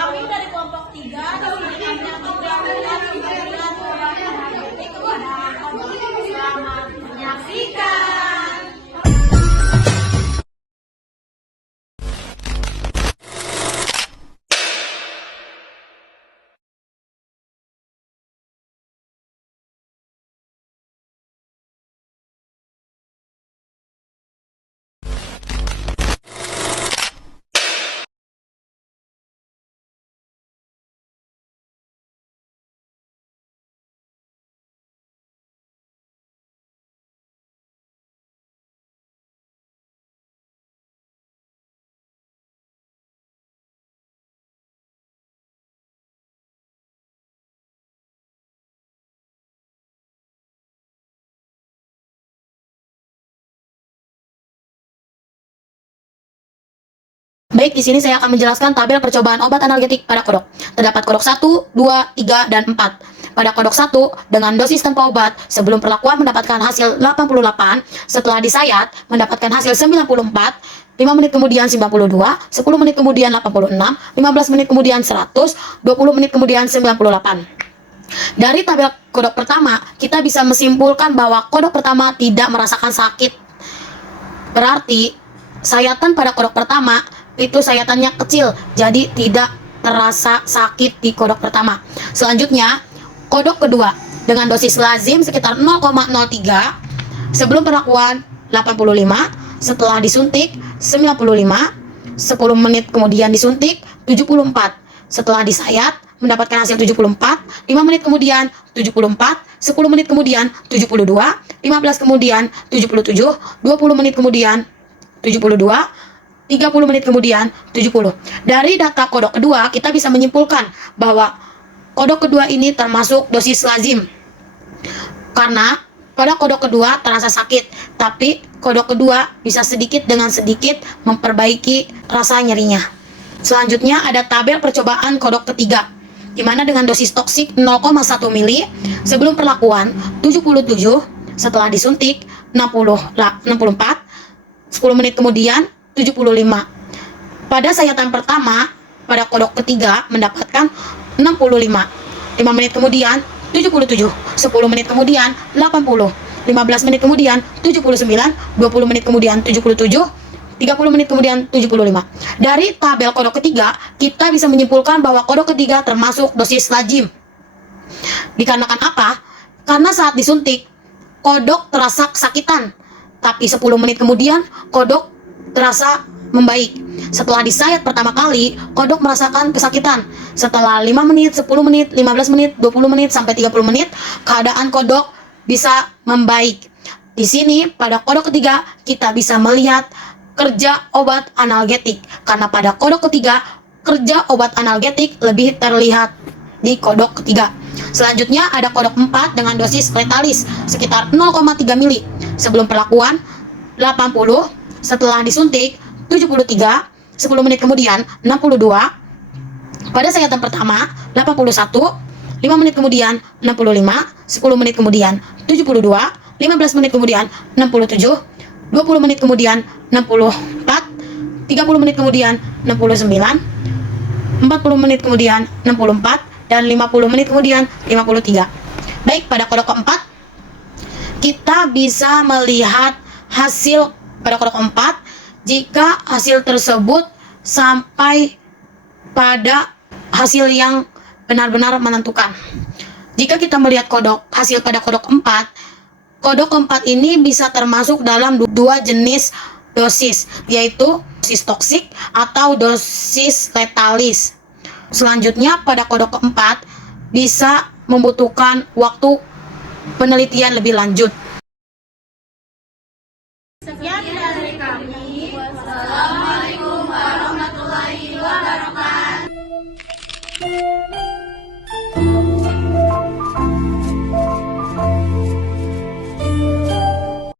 Kami dari kelompok 3 selamat menyaksikan. Baik, di sini saya akan menjelaskan tabel percobaan obat analgetik pada kodok. Terdapat kodok 1, 2, 3, dan 4. Pada kodok 1, dengan dosis tanpa obat, sebelum perlakuan mendapatkan hasil 88, setelah disayat mendapatkan hasil 94, 5 menit kemudian 92, 10 menit kemudian 86, 15 menit kemudian 100, 20 menit kemudian 98. Dari tabel kodok pertama, kita bisa menyimpulkan bahwa kodok pertama tidak merasakan sakit. Berarti, sayatan pada kodok pertama itu sayatannya kecil, jadi tidak terasa sakit di kodok pertama. Selanjutnya, kodok kedua dengan dosis lazim sekitar 0,03, sebelum perlakuan 85, setelah disuntik 95, 10 menit kemudian disuntik 74, setelah disayat mendapatkan hasil 74, 5 menit kemudian 74, 10 menit kemudian 72, 15 kemudian 77, 20 menit kemudian 72, 30 menit kemudian 70. Dari data kodok kedua, kita bisa menyimpulkan bahwa kodok kedua ini termasuk dosis lazim. Karena pada kodok kedua terasa sakit, tapi kodok kedua bisa sedikit dengan sedikit memperbaiki rasa nyerinya. Selanjutnya ada tabel percobaan kodok ketiga, di mana dengan dosis toksik 0,1 mili sebelum perlakuan 77, setelah disuntik 64, 10 menit kemudian 75. Pada sayatan pertama, pada kodok ketiga mendapatkan 65. 5 menit kemudian 77, 10 menit kemudian 80, 15 menit kemudian 79, 20 menit kemudian 77, 30 menit kemudian 75. Dari tabel kodok ketiga, kita bisa menyimpulkan bahwa kodok ketiga termasuk dosis lazim. Dikarenakan apa? Karena saat disuntik, kodok terasa kesakitan, tapi 10 menit kemudian kodok terasa membaik. Setelah disayat pertama kali, kodok merasakan kesakitan. Setelah 5 menit, 10 menit, 15 menit, 20 menit, sampai 30 menit, keadaan kodok bisa membaik. Di sini, pada kodok ketiga, kita bisa melihat kerja obat analgetik. Karena pada kodok ketiga, kerja obat analgetik lebih terlihat di kodok ketiga. Selanjutnya ada kodok 4 dengan dosis letalis sekitar 0,3 mili. Sebelum perlakuan 80, setelah disuntik 73, 10 menit kemudian 62, pada sayatan pertama 81, 5 menit kemudian 65, 10 menit kemudian 72, 15 menit kemudian 67, 20 menit kemudian 64, 30 menit kemudian 69, 40 menit kemudian 64, dan 50 menit kemudian 53. Baik, pada kodok keempat kita bisa melihat hasil pada kodok 4 jika hasil tersebut sampai pada hasil yang benar-benar menentukan. Jika kita melihat hasil pada kodok 4, kodok keempat ini bisa termasuk dalam dua jenis dosis, yaitu dosis toksik atau dosis letalis. Selanjutnya pada kodok keempat bisa membutuhkan waktu penelitian lebih lanjut. Sekian dari kami. Wassalamualaikum warahmatullahi wabarakatuh.